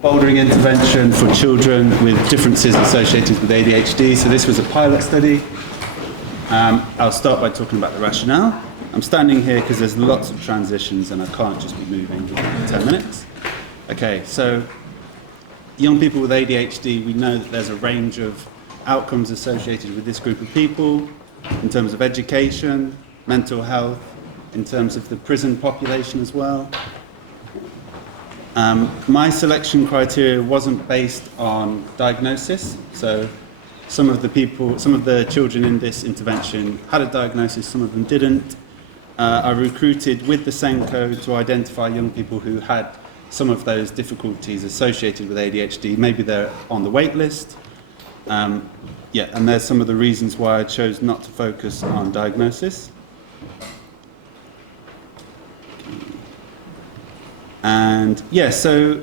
Bouldering intervention for children with differences associated with ADHD. So this was a pilot study. I'll start by talking about the rationale. I'm standing here because there's lots of transitions and I can't just be moving in 10 minutes. Okay, so young people with ADHD, we know that there's a range of outcomes associated with this group of people in terms of education, mental health, in terms of the prison population as well. My selection criteria wasn't based on diagnosis, so some of the children in this intervention had a diagnosis, some of them didn't. I recruited with the SENCO to identify young people who had some of those difficulties associated with ADHD. Maybe they're on the wait list. And there's some of the reasons why I chose not to focus on diagnosis. And so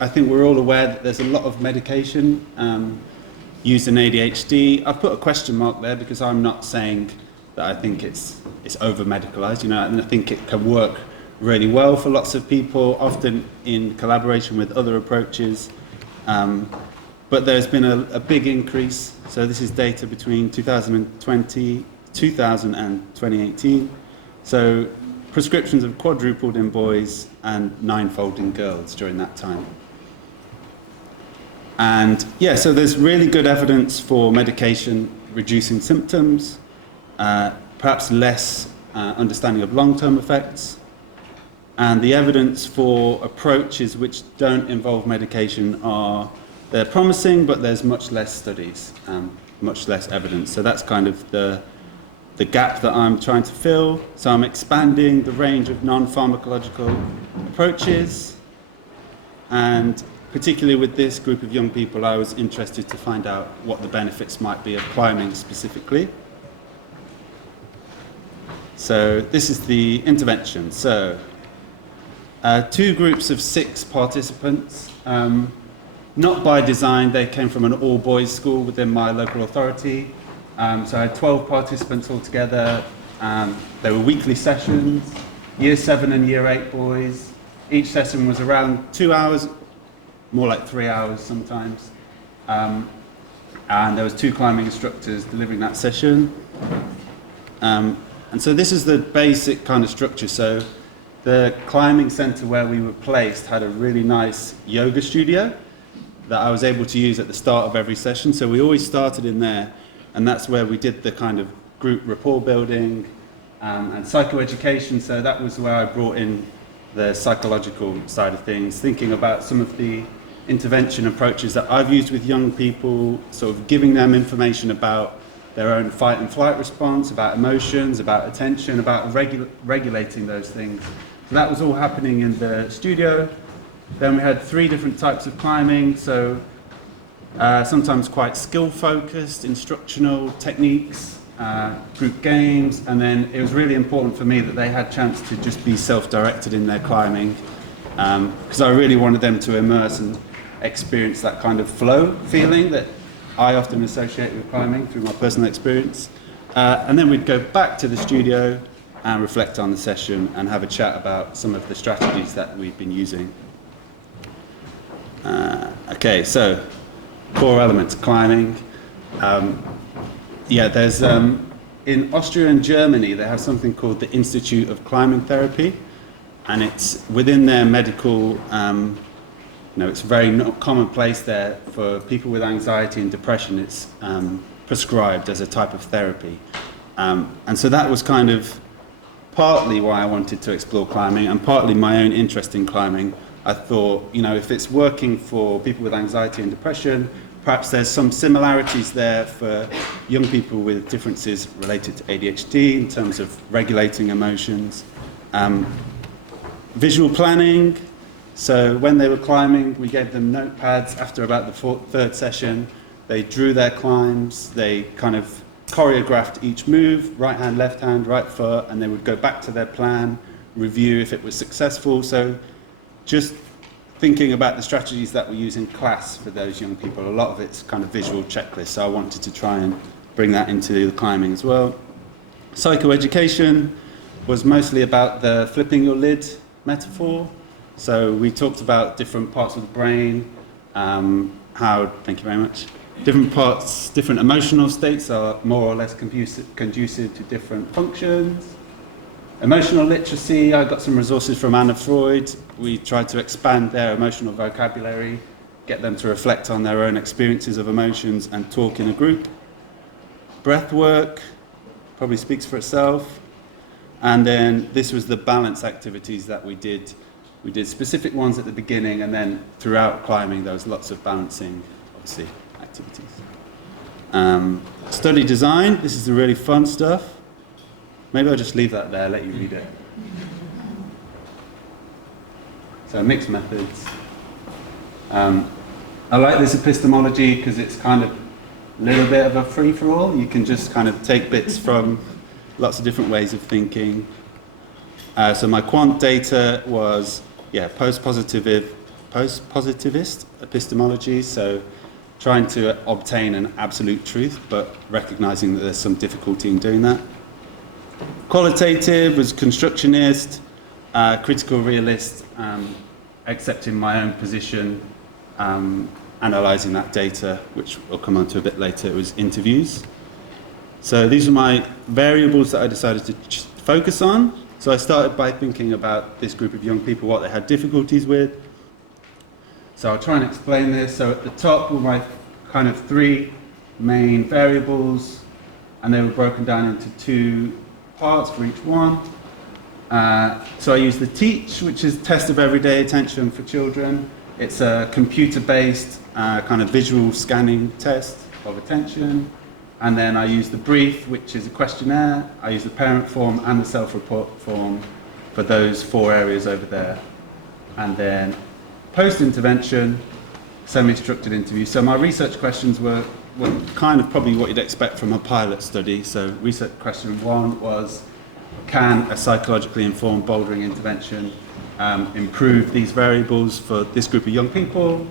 I think we're all aware that there's a lot of medication used in ADHD. I've put a question mark there because I'm not saying that I think it's over-medicalized, and I think it can work really well for lots of people, often in collaboration with other approaches. But there's been a big increase. So this is data between 2000 and 2018. So prescriptions have quadrupled in boys and ninefold in girls during that time. And so there's really good evidence for medication reducing symptoms, perhaps less understanding of long-term effects. And the evidence for approaches which don't involve medication they're promising, but there's much less studies, much less evidence. So that's kind of the gap that I'm trying to fill. So I'm expanding the range of non-pharmacological approaches, and particularly with this group of young people, I was interested to find out what the benefits might be of climbing specifically. So this is the intervention. So 2 groups of 6 participants, not by design. They came from an all-boys school within my local authority. So I had 12 participants altogether. There were weekly sessions, Year 7 and Year 8 boys. Each session was around 2 hours, more like 3 hours sometimes. And there was 2 climbing instructors delivering that session. And so this is the basic kind of structure. So the climbing center where we were placed had a really nice yoga studio that I was able to use at the start of every session. So we always started in there. And that's where we did the kind of group rapport building and psychoeducation. So that was where I brought in the psychological side of things, thinking about some of the intervention approaches that I've used with young people, sort of giving them information about their own fight and flight response, about emotions, about attention, about regulating those things. So that was all happening in the studio. Then we had 3 different types of climbing. So sometimes quite skill-focused, instructional techniques, group games, and then it was really important for me that they had a chance to just be self-directed in their climbing, because I really wanted them to immerse and experience that kind of flow feeling that I often associate with climbing through my personal experience. And then we'd go back to the studio and reflect on the session and have a chat about some of the strategies that we've been using. So core elements of climbing. There's in Austria and Germany they have something called the Institute of Climbing Therapy, and it's within their medical. It's very commonplace there for people with anxiety and depression. It's prescribed as a type of therapy, and so that was kind of partly why I wanted to explore climbing, and partly my own interest in climbing. I thought, if it's working for people with anxiety and depression, perhaps there's some similarities there for young people with differences related to ADHD in terms of regulating emotions. Visual planning. So when they were climbing, we gave them notepads. After about the 3rd session, they drew their climbs. They kind of choreographed each move, right hand, left hand, right foot, and they would go back to their plan, review if it was successful. So just thinking about the strategies that we use in class for those young people, a lot of it's kind of visual checklists, so I wanted to try and bring that into the climbing as well. Psychoeducation was mostly about the flipping your lid metaphor. So we talked about different parts of the brain, thank you very much, different parts, different emotional states are more or less conducive to different functions. Emotional literacy, I got some resources from Anna Freud. We tried to expand their emotional vocabulary, get them to reflect on their own experiences of emotions and talk in a group. Breath work probably speaks for itself. And then this was the balance activities that we did. We did specific ones at the beginning, and then throughout climbing there was lots of balancing, obviously, activities. Study design, this is the really fun stuff. Maybe I'll just leave that there, let you read it. So mixed methods. I like this epistemology because it's kind of a little bit of a free-for-all. You can just kind of take bits from lots of different ways of thinking. So my quant data was, post-positivist epistemology, so trying to obtain an absolute truth, but recognizing that there's some difficulty in doing that. Qualitative was constructionist, critical realist, accepting my own position, analysing that data, which we'll come on to a bit later. It was interviews. So these are my variables that I decided to focus on. So I started by thinking about this group of young people, what they had difficulties with. So I'll try and explain this. So at the top were my kind of three main variables, and they were broken down into two parts for each one. So I used the TEACH, which is Test of Everyday Attention for Children. It's a computer-based kind of visual scanning test of attention. And then I used the BRIEF, which is a questionnaire. I used the parent form and the self-report form for those four areas over there. And then post-intervention, semi-structured interview. So my research questions were kind of probably what you'd expect from a pilot study. So research question one was, can a psychologically informed bouldering intervention improve these variables for this group of young people?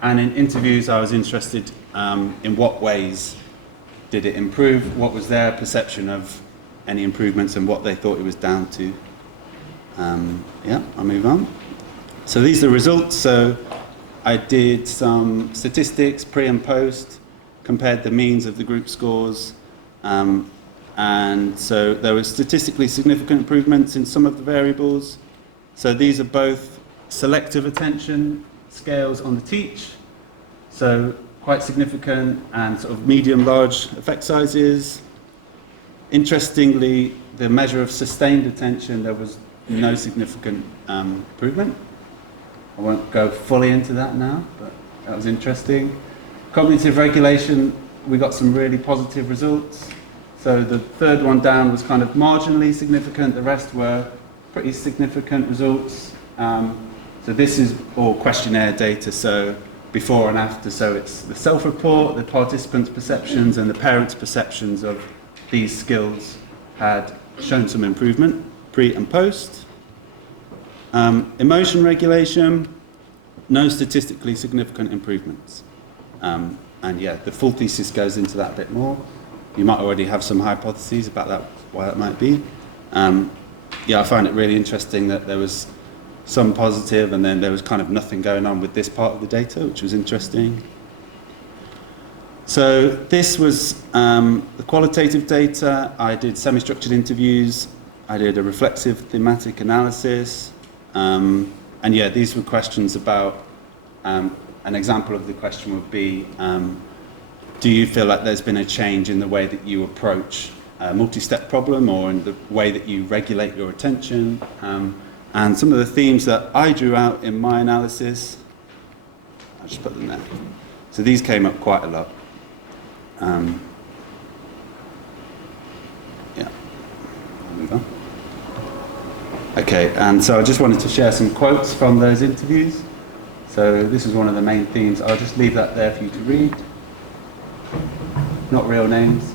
And in interviews, I was interested in what ways did it improve, what was their perception of any improvements and what they thought it was down to. I'll move on. So these are the results. So I did some statistics, pre and post, compared the means of the group scores, and so there were statistically significant improvements in some of the variables. So these are both selective attention scales on the TEACH, so quite significant, and sort of medium-large effect sizes. Interestingly, the measure of sustained attention, there was no significant improvement. I won't go fully into that now, but that was interesting. Cognitive regulation, we got some really positive results. So the third one down was kind of marginally significant, the rest were pretty significant results. So this is all questionnaire data, so before and after, so it's the self-report, the participants' perceptions and the parents' perceptions of these skills had shown some improvement, pre and post. Emotion regulation, no statistically significant improvements. And the full thesis goes into that a bit more. You might already have some hypotheses about that, why that might be. I find it really interesting that there was some positive and then there was kind of nothing going on with this part of the data, which was interesting. So this was the qualitative data. I did semi-structured interviews. I did a reflexive thematic analysis. These were questions about, an example of the question would be, do you feel like there's been a change in the way that you approach a multi-step problem or in the way that you regulate your attention? And some of the themes that I drew out in my analysis, I'll just put them there. So these came up quite a lot. I'll move on. Okay, and so I just wanted to share some quotes from those interviews. So this is one of the main themes. I'll just leave that there for you to read. Not real names.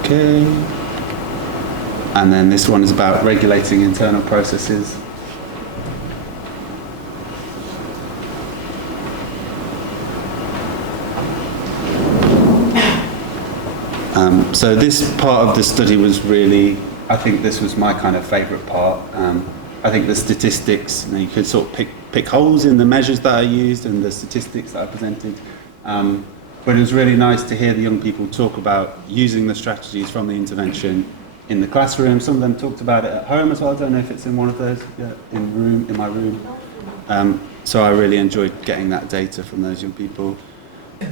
Okay. And then this one is about regulating internal processes. So this part of the study was really, I think this was my kind of favourite part. I think the statistics, you could sort of pick holes in the measures that I used and the statistics that I presented. But it was really nice to hear the young people talk about using the strategies from the intervention in the classroom. Some of them talked about it at home as well. I don't know if it's in one of those, in my room. So I really enjoyed getting that data from those young people.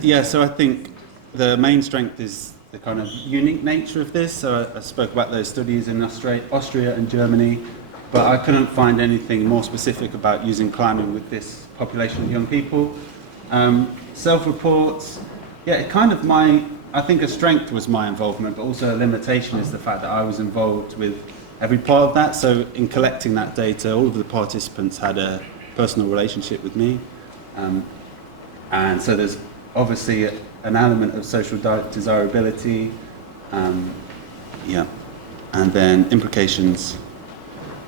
Yeah, so I think the main strength is the kind of unique nature of this. So I spoke about those studies in Austria and Germany, but I couldn't find anything more specific about using climbing with this population of young people. Self-reports, yeah, I think a strength was my involvement, but also a limitation is the fact that I was involved with every part of that. So in collecting that data, all of the participants had a personal relationship with me. And so there's obviously an element of social desirability, and then implications.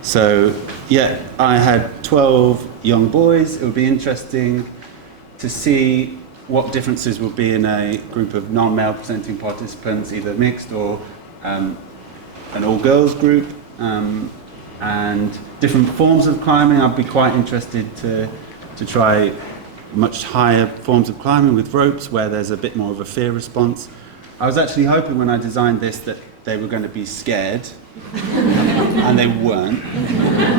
So yeah, I had 12 young boys. It would be interesting to see what differences would be in a group of non-male presenting participants, either mixed or an all-girls group, and different forms of climbing. I'd be quite interested to try much higher forms of climbing with ropes where there's a bit more of a fear response. I was actually hoping when I designed this that they were going to be scared, and they weren't.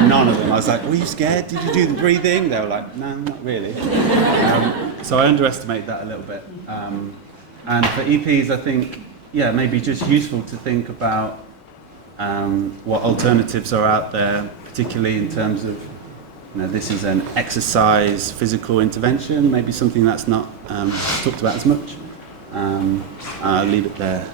None of them. I was like, were you scared? Did you do the breathing? They were like, no, not really. So I underestimate that a little bit. And for EPs, I think, maybe just useful to think about what alternatives are out there, particularly in terms of, this is an exercise, physical intervention, maybe something that's not talked about as much. I'll leave it there.